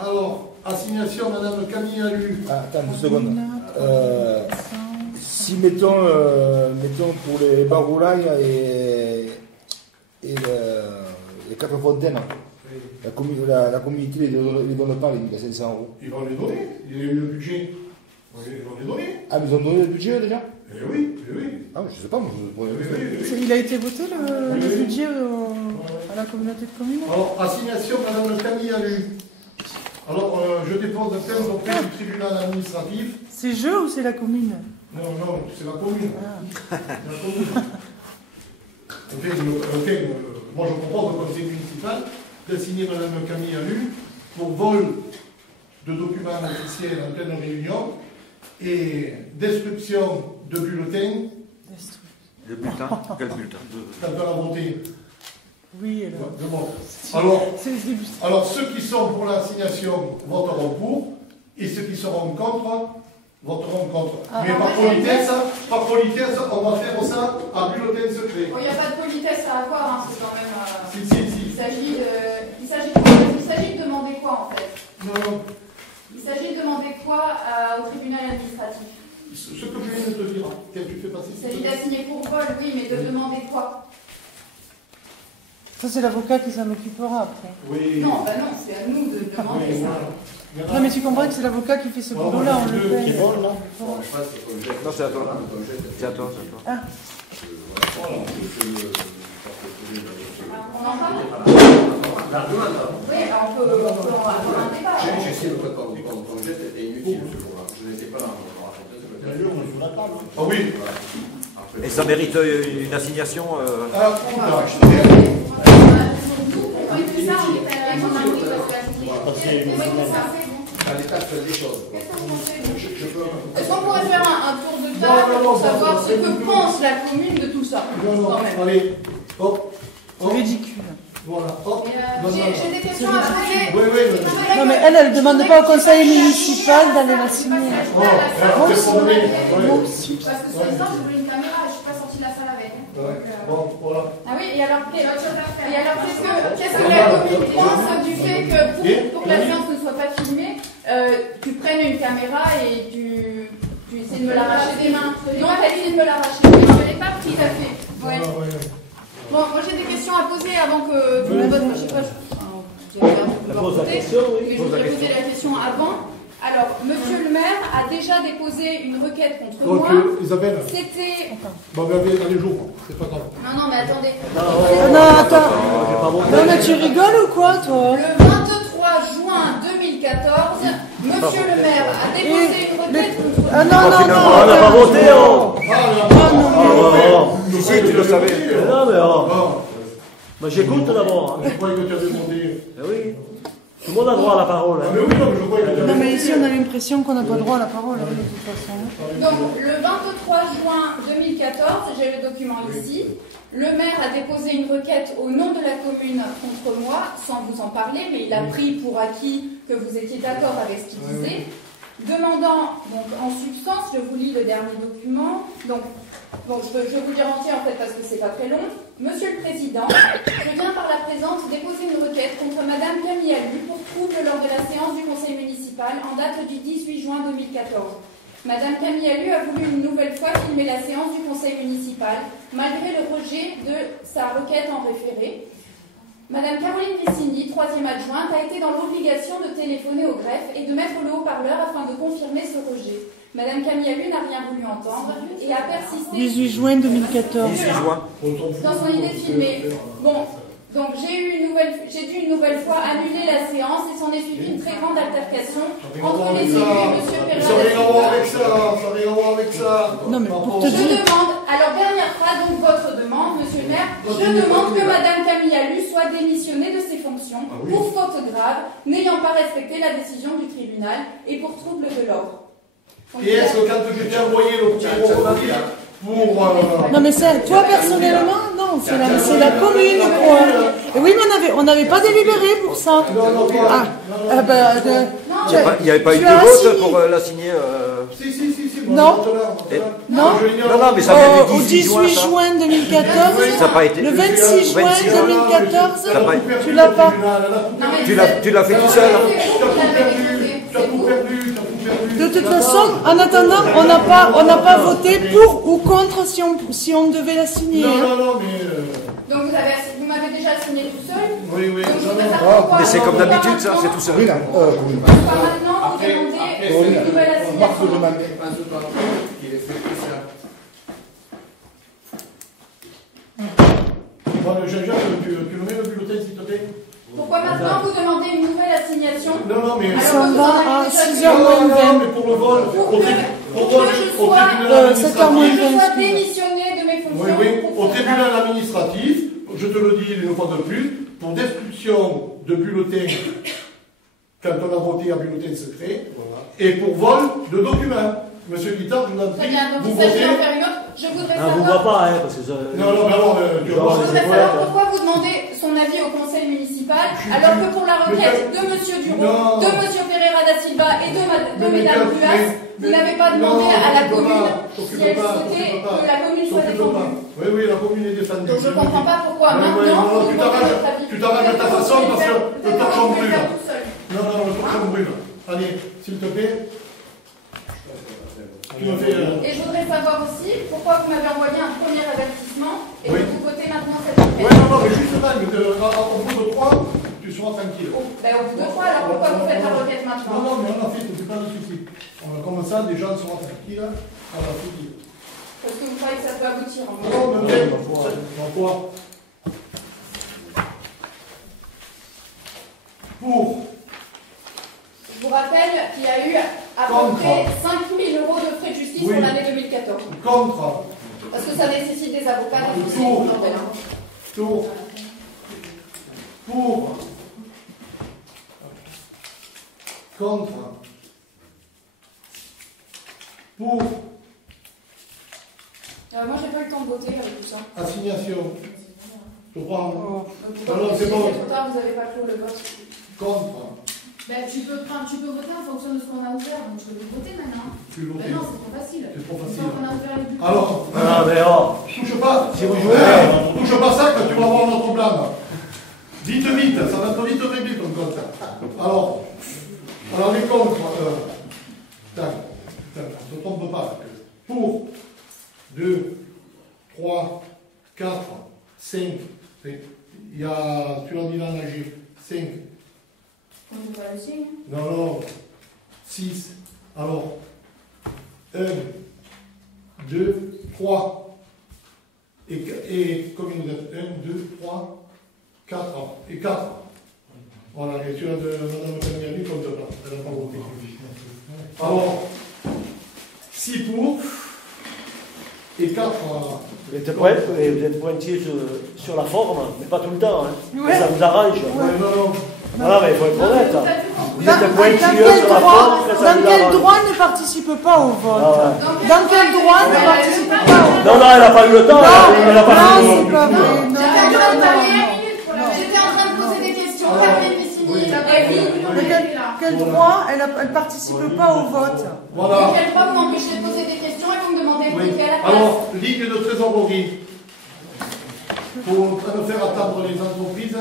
Alors, assignation Madame Camille Alu. Ah, attends une seconde. Si mettons pour les baroulailles et les 4 fontaines, la communauté ne les donne pas les 500 €. Ils vont les donner, il y a eu le budget. Ils vont les donner. Ah, mais ils ont donné le budget déjà? Oui. Ah, je sais pas, moi. Il a été voté le budget à la communauté de communes? Alors, assignation Madame Camille Alu. Alors, je dépose un plainte auprès du tribunal administratif. C'est jeu ou c'est la commune? Non, c'est la commune. Ah. La commune. Moi je propose au conseil municipal d'assigner Madame Camille Alu pour vol de documents officiels en pleine réunion et destruction de bulletins. Le bulletin? Quel bulletin? Quand on a voté. Oui, alors ceux qui sont pour l'assignation voteront pour et ceux qui seront contre voteront contre. Mais par politesse, on va faire ça à bulletin secret. Il n'y a pas de politesse à avoir, c'est quand même. Si. Il s'agit de demander quoi en fait? Non. Il s'agit de demander quoi au tribunal administratif? Ce que je viens de te dire, qu'est-ce que tu fais passer? Il s'agit d'assigner pour vol, oui, mais de demander quoi? Ça, c'est l'avocat qui s'en occupera après. Oui. Non, c'est à nous de demander ça. Non, mais tu comprends que c'est l'avocat qui fait ce boulot-là, on le paye. Non, c'est à toi. C'est à toi. Ah. On en parle? Oui, on peut avoir un débat. J'ai essayé de prétendre qu'on jette était inutile ce jour-là. Je n'étais pas là pour raconter ce Ah oui. Et ça mérite une assignation Est-ce qu'on pourrait faire un tour de table pour savoir ce que pense la commune de tout ça? Allez, hop. C'est ridicule. Voilà, hop. J'ai des questions à poser. Non, mais elle ne demande pas au conseil municipal d'aller la signer. Parce que soi-disant, je voulais une caméra et je ne suis pas sortie de la salle avec. Bon, voilà. Ah oui, et alors qu'est-ce que la commune pense du fait que pour que la séance ne soit pas filmée, tu prennes une caméra et tu essaies de me l'arracher des mains? Non, elle essaie de me l'arracher des mains, je ne l'ai pas pris, t'as fait. Ouais. Bon, moi j'ai des questions à poser avant que tout le monde. Je sais pas, je voudrais poser la question avant. Alors, monsieur le maire a déjà déposé une requête contre moi. Isabelle. C'était. Bon, mais allez, jour, c'est pas grave. Non, mais attendez. Non, attends. Non, mais tu rigoles ou quoi, toi? Le 23 juin 2014, monsieur le maire a déposé une requête contre moi. Ah non, on n'a pas voté, Si, tu le savais. Non, mais j'écoute d'abord. Je croyais que tu avais demandé. Oui. Tout le monde a droit à la parole. Mais oui, non, mais je croyais que tu avais. Non, mais ici, on a l'impression qu'on n'a pas droit à la parole, de toute façon. Donc, le 23 juin 2014, j'ai le document ici. Le maire a déposé une requête au nom de la commune contre moi, sans vous en parler, mais il a pris pour acquis que vous étiez d'accord avec ce qu'il disait. Demandant, donc en substance, je vous lis le dernier document. Donc, je vais vous dire entier en fait parce que c'est pas très long. Monsieur le Président, je viens par la présente déposer une requête contre Madame Camille Alu pour trouble lors de la séance du Conseil municipal en date du 18 juin 2014. Madame Camille Alu a voulu une nouvelle fois filmer la séance du Conseil municipal, malgré le rejet de sa requête en référé. Madame Caroline Vicini, 3e adjointe, a été dans l'obligation de téléphoner au greffe et de mettre le haut-parleur afin de confirmer ce rejet. Madame Camille Alu n'a rien voulu entendre et a persisté... 18 juin 2014. 18 juin. Dans son idée de filmer. Bon, donc j'ai dû une nouvelle fois annuler la séance et s'en est suivi une très grande altercation entre les élus et M. Perrin. Ça n'a rien à voir avec ça. Non, mais pour te Je dire... demande, alors dernière phrase, donc votre demande, monsieur le maire, je demande que Madame Camille Alu soit démissionnée de ses fonctions pour faute grave, n'ayant pas respecté la décision du tribunal et pour trouble de l'ordre. Et est-ce que quand je t'ai envoyé le petit mot pour... Non, mais c'est toi personnellement, non, c'est la commune, quoi. Et oui, mais on n'avait pas délibéré pour ça. Il n'y avait pas eu de vote pour la signer. Si, Non. Non. Non, mais ça vient du Au 18 juin, 18 ça. juin 2014, Ça n'a pas été. le 26 juin 2014, Ça n'a pas- tu l'as pas. Non, mais Tu l'as fait tout seul. C'est vous qui l'avez déposé. Tu as tout perdu, tu as tout perdu. De toute façon, en attendant, on n'a pas voté pour ou contre si on devait la signer. Non, hein. non, non, mais... Donc vous m'avez déjà signé tout seul. Oui, oui. Donc je voudrais non, savoir pourquoi. Mais c'est comme pourquoi d'habitude, ça, maintenant- c'est tout seul. Oui, non. Pourquoi maintenant vous demandez une nouvelle Marc assignation. le demande. Pense pas qu'il est fait que ça. Bon, Jean-Jacques, tu le mets le bulletin, s'il te plaît? Pourquoi maintenant vous demandez une nouvelle assignation? Non, non, mais... Ils Alors sont que vous là en à avez déjà 6 fait. heures moins Non, 20. mais pour le vol, Pour que je au sois, tribunal 7 Que heures moins administratif... je sois excusez. démissionnée de mes fonctions. Oui, oui, pour au ce tribunal travail. administratif, je te le dis une fois de plus, pour destruction de bulletins quand on a voté à bulletin secret, et pour vol de documents. Monsieur Guittard, je vous en Très prie, bien, donc vous il s'agit votez... d'en faire une autre. Je voudrais Ah, vous savoir. voyez pas, hein, parce que ça. Non, non, mais alors, tu Genre, vois, Je voudrais c'est savoir quoi, pourquoi vous demandez son avis au conseil municipal, alors que pour la requête de Monsieur Duro, Non. de Monsieur Ferreira da Silva et de Mais Mesdames mais- Ruas, vous n'avez pas demandé non, à la t'occupe commune pas, si t'occupe elle pas, souhaitait t'occupe pas, que la commune soit t'occupe pas. défendue. Oui, oui, la commune est défendue. Donc je ne comprends pas pourquoi Oui, oui, maintenant non, vous tu demandez t'arrêtes- votre avis. tu t'arrêtes de ta Peut-être façon, vous parce pouvez que le faire- torchon peut-être vous pouvez brûle. faire tout seul. Non, non, le torchon brûle. Allez, s'il te plaît. Tu me fais... Et je voudrais savoir aussi pourquoi vous m'avez envoyé un premier avertissement et Oui. que vous votez maintenant cette Oui, requête. non, non, mais justement, au bout de 3, tu seras tranquille. Au bout de 3, alors pourquoi vous faites la requête Non, maintenant? non, mais on a fait, c'est pas de souci. On a comme ça, déjà, on sera tranquille. On va tout dire. Parce que vous croyez que ça peut aboutir en Non, non, mais dans quoi? Pour. Je vous rappelle qu'il y a eu à peu Contre. près 5 000 € de frais de justice Oui. pour l'année 2014. Contre. Parce que ça nécessite des avocats, des dossiers, Pour. des ordonnances. Pour. Contre. Pour. Moi, j'ai pas eu le temps de voter avec tout ça. Assignation. Je crois. Donc, Alors, c'est si bon. trop tard, vous n'avez pas clos le vote. Contre. Ben, tu peux voter en fonction de ce qu'on a ouvert, donc je vais voter maintenant. Tu le Ben non, c'est trop facile. C'est trop Une facile. fois qu'on a ouvert les bulletins. Alors. Ah, mais oh. Touche pas. Si vous jouez. Touche pas ça quand tu vas avoir notre blâme. Vite, vite, ça va être vite réglé ton compte. Alors les contre. Tac, tac, ne te trompe pas. Pour 2, 3, 4, 5. Il y a, tu l'as dit dans l'AG, 5. On ne peut pas le signe. Non, non. 6. Alors, 1, 2, 3. Et combien vous êtes 1, 2, 3, 4. Et 4. Voilà, et celui-là de Mme Camille, compte pas. Elle n'a pas voté. Alors, 6 pour et 4. Vous êtes pointillé sur la forme, mais pas tout le temps. Hein. Ouais. Ça vous arrange. Ouais, non, non. Voilà, mais il faut être honnête. T'as Hein. vu qu'on Vous peut- êtes Dans pointilleux quel sur la droit, forme, ça dans vous quel arrange. droit ne participe pas au vote? Ah ouais. Dans quel droit ne participe pas au vote? Non, non, elle n'a pas eu le temps. Elle n'a pas eu Non, le c'est pas vrai. J'étais en Non, train de parler non, 1 minute pour la J'étais en train de poser des questions. Carmen Messini, Oui. Evelyne, non. Quel droit elle participe pas au vote? Voilà. quel droit vous m'empêchez de poser des questions et vous me demandez de Oui. voter à la place? Alors, ligne de trésorerie. Pour faire attendre les entreprises.